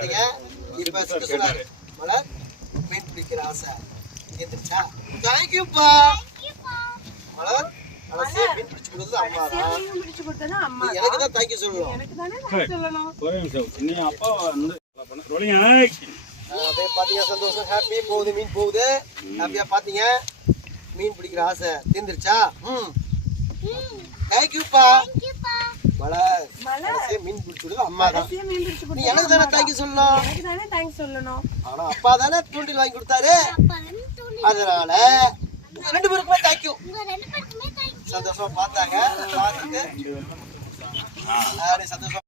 பாத்தீங்க. இப்ப சொன்னாரு மலர் மீன் பிடிக்கிற ஆசை கேட்டுச்சா? தேங்க்யூப்பா மலர். மீன் பிடிச்சு கொடுத்தது அம்மா தான். எனக்கு தான் தேங்க்யூ சொல்லணும். ஒரே நிமிஷம். நீ அப்பா வந்து அப்படியே பாத்தீங்க சந்தோஷம். ஹாப்பி போகுது, மீன் போகுது. ஹாப்பியா பாத்தீங்க. மீன் பிடிக்கிற ஆசை தீர்ந்துருச்சா? தேங்க்யூப்பா மலர். மீன் பிடிச்சிடுது அம்மா தான். நீ எனக்கு தானே தேங்க்யூ சொல்லணும். ஆனா அப்பா தானே தூண்டில் வாங்கி கொடுத்தாரு. அதனால ரெண்டு பேருக்குமே தேங்க்யூ. சந்தோஷமா பார்த்தாங்க. பார்த்துட்டு சந்தோஷமா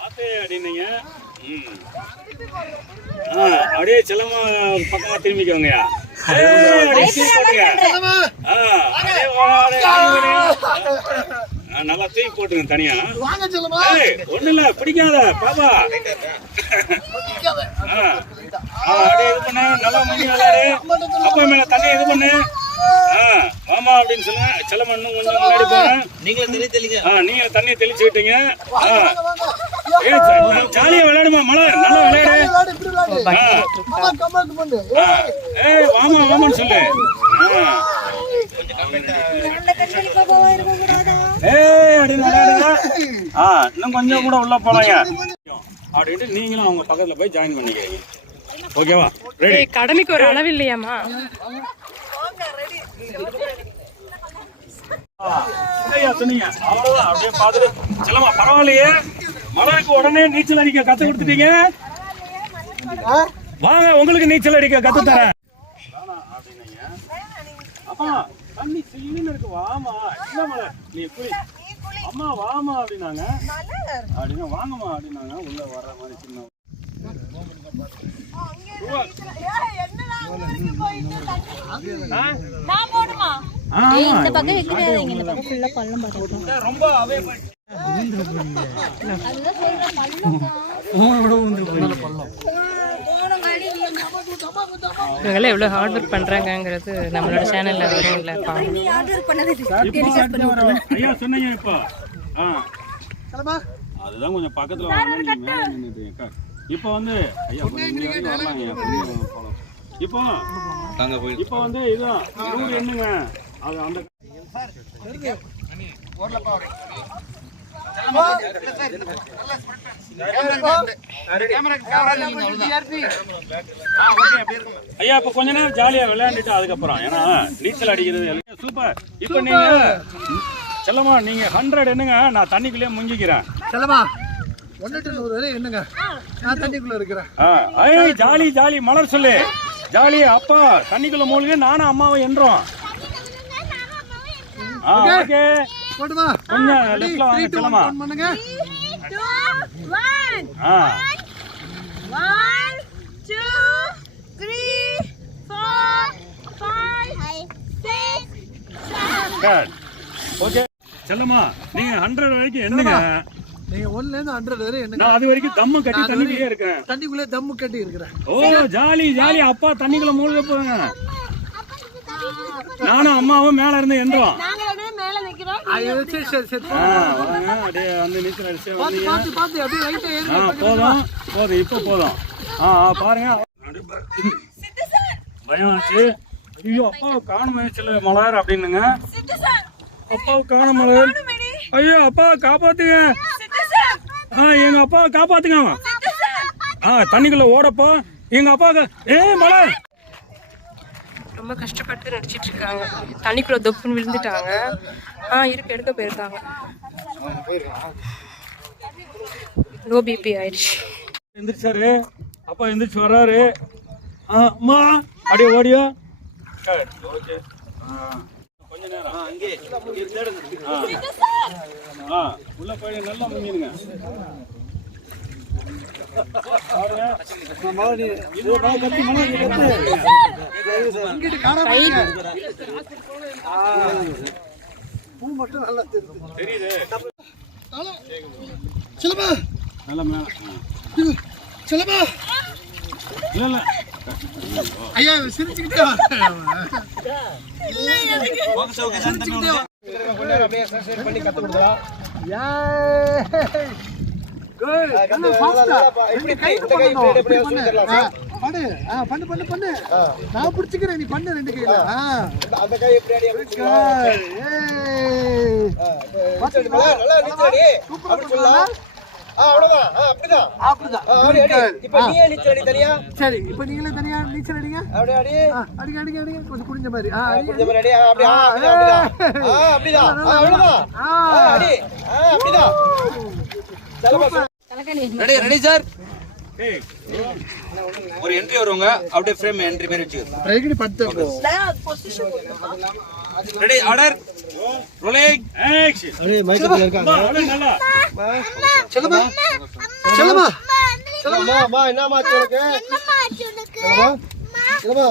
பார்த்து அப்படின்னீங்க. அப்படியே செல்லமா பக்கமா திரும்பிக்கோங்கயா. நல்லா தூக்கி போட்டுங்க தனியா. ஒண்ணு இல்ல பிடிக்காத பாப்பா. அப்படியே இது பண்ண நல்லா மணி விளையாடு. அப்பா மேல தண்ணி இது பண்ணு. மாமா அப்படின்னு சொல்லுங்க. செல்லமா இன்னும் கொஞ்சம் முன்னாடி போங்க. நீங்க தண்ணியை தெளிச்சு விட்டீங்க. ஜாலியா விளையாடுமா மலர். நல்லா விளையாடு. வாமா வாமான்னு சொல்லு. இன்னும் கொஞ்சம் கூட உள்ள போலாங்க அப்படின்ட்டு நீங்களும் அவங்க பக்கத்துல போய் ஜாயின் பண்ணிக்கிறீங்க. ஓகேவா? ரெடி. கடமைக்கு ஒரு அளவு இல்லையாமா? சொன்னீங்க அவ்வளவுதான். அப்படியே பாத்துட்டு செல்லமா பரவாயில்லையே. மலருக்கு உடனே நீச்சல் அடிக்க கத்து கொடுத்துட்டீங்க. வாங்க உங்களுக்கு நீச்சல் அடிக்க கத்து தரேன். அப்பா தண்ணி சில்லுன்னு இருக்கு. வாமா. இல்ல மலர் நீ எப்படி அம்மா வாமா அப்படின்னாங்க. அப்படின்னா வாங்கம்மா அப்படின்னாங்க. உள்ள வர்ற மாதிரி சின்ன ரொம்ப இவங்கெல்லாம் எவ்வளவு ஹார்ட் ஒர்க் பண்றாங்கிறது நம்மளோட சேனல்ல வரும் இல்ல. ஐயா சொன்னீங்க இப்போ. அதுதான் கொஞ்சம் பக்கத்துல வாங்க. இப்போ வந்து ஐயா வரலாங்க. இப்போ இப்போ வந்து இதுதான் ஊர் என்னங்க அது அந்த ஐயா இப்ப கொஞ்ச நேரம் ஜாலியா விளையாண்டுட்டு அதுக்கப்புறம் ஏன்னா நீச்சல் அடிக்கிறது சூப்பர். இப்ப நீங்க செல்லமா நீங்க 100 என்னங்க நான் தண்ணிக்குள்ளே முங்கிக்கிறேன். செல்லமா 100 என்னங்க நான் தண்ணிக்குள்ள இருக்கிறேன். ஜாலி ஜாலி மலர் சொல்லு. ஜாலி அப்பா தண்ணிக்குள்ள மூழ்கி நானும் அம்மாவும் என்றோம். ஓகே போடுமா. கொஞ்சம் லெஃப்ட்ல வாங்க செல்லமா. 2 1 1 2 3 4 5 6 7. ஓகே செல்லமா நீங்க 100 வரைக்கும் என்னங்க? நீங்க 1ல இருந்து 100 வரை என்னங்க? நான் அது வரைக்கும் தம்ம கட்டி தண்ணிக்குள்ளே இருக்கேன். தண்ணிக்குள்ளே தம்மு கட்டி இருக்கிறேன். ஓ ஜாலி ஜாலி அப்பா தண்ணிக்குள்ள மூழ்க போங்க. நானும் அம்மாவும் மேல இருந்து என்றோம். போதும் இப்ப போதும். பாருங்க பயம் ஆச்சு. ஐயோ அப்பாவை காணுமே செல்ல மலர் அப்படின்னுங்க. அப்பாவை காண மலர். ஐயோ அப்பாவை காப்பாத்துங்க. எங்க அப்பாவை காப்பாத்துங்க. தண்ணிக்குள்ள ஓடப்போ எங்க அப்பாவுக்கு மலர் ரொம்ப கஷ்டப்பட்டு நடிச்சிட்டு இருக்காங்க. தண்ணிக்குள்ள தொப்புன்னு விழுந்துட்டாங்க. இருக்கு எடுக்க போயிருக்காங்க. லோ பிபி ஆயிடுச்சு. எந்திரிச்சாரு அப்பா. எந்திரிச்சு வர்றாரு. அம்மா அப்படியே ஓடியோ. ஓகே கொஞ்ச நேரம் அங்கே உள்ள போய் நல்லா முங்கிடுங்க. தெரியுது ஐயா சிரிச்சுக்கிட்டே பண்ணி கத்து கொடுக்கலாம். கண்ணு நல்லா இப்படி இந்த கை இப்படி எப்படி சொல்லி தரலாம் சார். பண்ணு நான் பிடிச்சுக்கிறேன், நீ பண்ணு 2 கையில. அந்த கை எப்படி அடி அப்படி நல்லா நீச்சலடி அப்படி சொல்லலாம். அவ்வளவுதான். அப்படிதான். அப்படி அடி. இப்ப நீயே நீச்சலடி தனியா. சரி, இப்போ நீங்களே தனியா நீச்சல் அடிங்க. அப்படியே அடி. அடிங்க கொஞ்சம் குடிஞ்ச மாதிரி. கொஞ்சம் அடி. அப்படியே அப்படிதான். அப்படிதான். அவ்வளவுதான். அடி. அப்படிதான். Ready sir. ஏய் ஒரு என்ட்ரி வருவாங்க, அப்படியே ஃப்ரேம் என்ட்ரி மாதிரி வச்சுக்கோங்க. ரைகிடி படுத்து ரெடி ஆர்டர் ரோலிங் ஆக்ஷன். அப்படியே மைக்கத்துல இருக்காங்க. நல்லா செல்லமா அம்மா என்னமா ஆச்சு உனக்கு? செல்லமா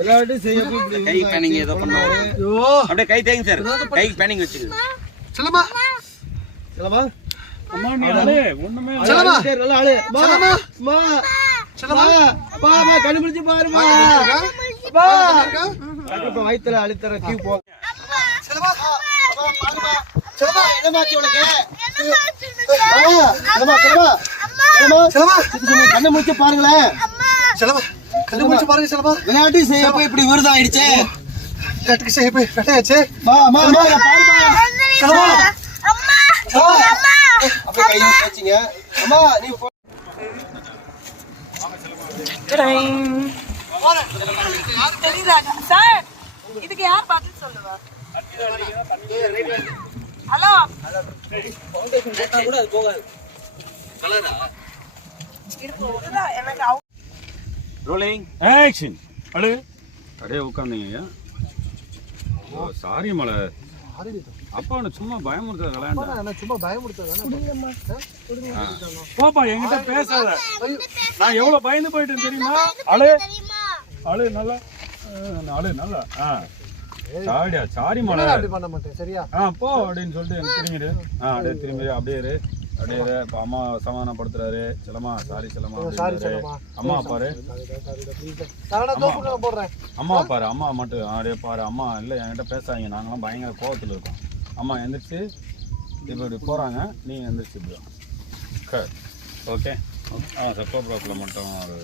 எல்லாரும் செய்ய இப்படி கை பேனிங் ஏதோ பண்ணுவாங்க. அப்படியே கை தேங்க சார், கை பேனிங் வச்சுக்கோங்க. செல்லமா அம்மா நீ அழு ஒண்ணுமே இல்ல. செல்லமா சரி நல்லா ஆளு. அம்மா கண்டுபிடிச்சு பாருமா. இப்ப வயித்துல அழுத்தற கியூ போ. செல்லமா செல்லமா என்னமாச்சு உனக்கு? கண்ணை முடிச்சு பாருங்களேன். செல்லமா கண்ணு முடிச்சு பாருங்க. செல்லமா விளையாட்டு செய்யப்ப இப்படி விருதம் ஆயிடுச்சு. கட்டுக்கு செய்ய போய் கட்டாச்சு. பாருமா. செல்லமா அப்படியே கையை வச்சுங்க. அம்மா நீ சார் இதுக்கு யார் பதில் சொல்லுவா? ஹலோ எனக்கு ரோலிங் ஆக்ஷன். அழு அப்படியே உட்காந்தீங்க. ஓ சாரி மலர். அப்பா உனக்கு சும்மா பயமுறுத்த விளையாண்டா. நான் சும்மா பயமுடுத்தேன். போப்பா என்கிட்ட பேசாத. நான் எவ்வளவு பயந்து போயிட்டேன் தெரியுமா? அழு நல்லா அழு நல்லா. சாரியா சாரி மலர். அப்படி பண்ண மாட்டேன் சரியா? போ அப்படின்னு சொல்லிட்டு எனக்கு திரும்பிடு. அப்படியே திரும்பி அப்படியே இரு. இப்ப அம்மா சமாதானப்படுத்துறாரு. செல்லமா சாரி செல்லமா. அம்மா பாரு. போடுறேன். அம்மா பாரு. அம்மா மட்டும் அப்படியே பாரு. அம்மா இல்லை என்கிட்ட பேசாதீங்க, நாங்களாம் பயங்கர கோவத்தில் இருக்கோம். அம்மா எந்திரிச்சு இப்போ இப்படி போகிறாங்க, நீங்கள் எந்திரிச்சு இப்படி ஓகே. சப்போ ப்ராப்ளம் மட்டும் ஒரு